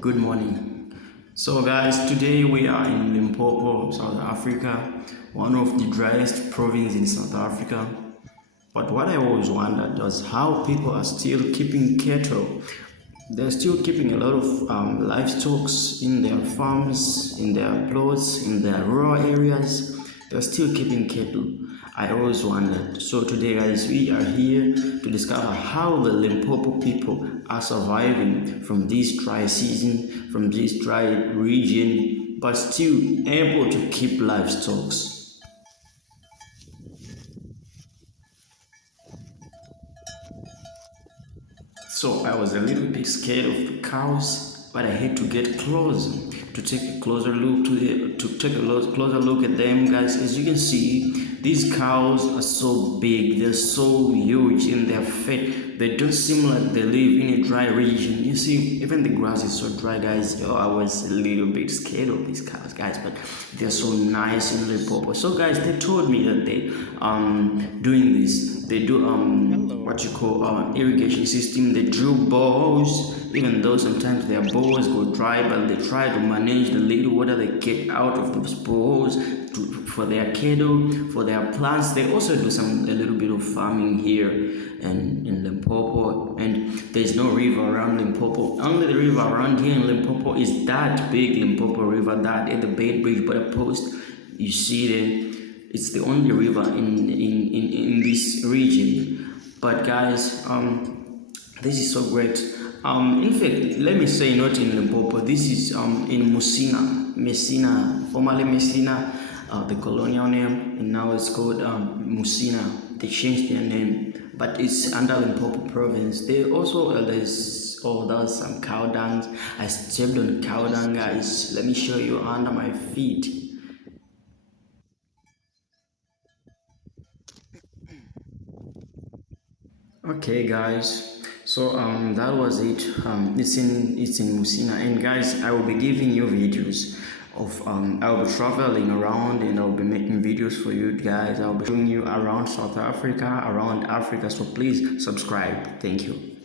Good morning. So, guys, today we are in Limpopo, South Africa, one of the driest provinces in South Africa. But what I always wondered was how people are still keeping cattle. They're still keeping a lot of livestock in their farms, in their plots, in their rural areas. They're still keeping cattle. I always wondered. So today, guys, we are here to discover how the Limpopo people are surviving from this dry season, from this dry region, but still able to keep livestock. So I was a little bit scared of the cows, but I had to get close to take a closer look closer look at them, guys. As you can see, these cows are so big, they're so huge, and they're fat. They don't seem like they live in a dry region. You see, even the grass is so dry, guys. I was a little bit scared of these cows, guys, but they're so nice in Limpopo. So, guys, they told me that they doing this. They do what you call irrigation system. They drill boreholes, even though sometimes their boreholes go dry, but they try to manage the little water they get out of those boreholes for their cattle, for their plants. They also do a little bit of farming here in Limpopo, and there's no river around Limpopo. Only the river around here in Limpopo is that big Limpopo River, that at the Bay Bridge by the post. You see there, it's the only river in this region. But guys, this is so great. In fact, let me say not in Limpopo. This is in Messina, formerly Messina, the colonial name, and now it's called Musina. They changed their name, but it's under Limpopo province. They also there's some cow dung. I stepped on cow dung, guys. Let me show you under my feet. Okay, guys, so that was it. It's in Musina, and guys, I will be giving you videos of I'll be traveling around, and I'll be making videos for you guys. I'll be showing you around South Africa, around Africa, so please subscribe. Thank you.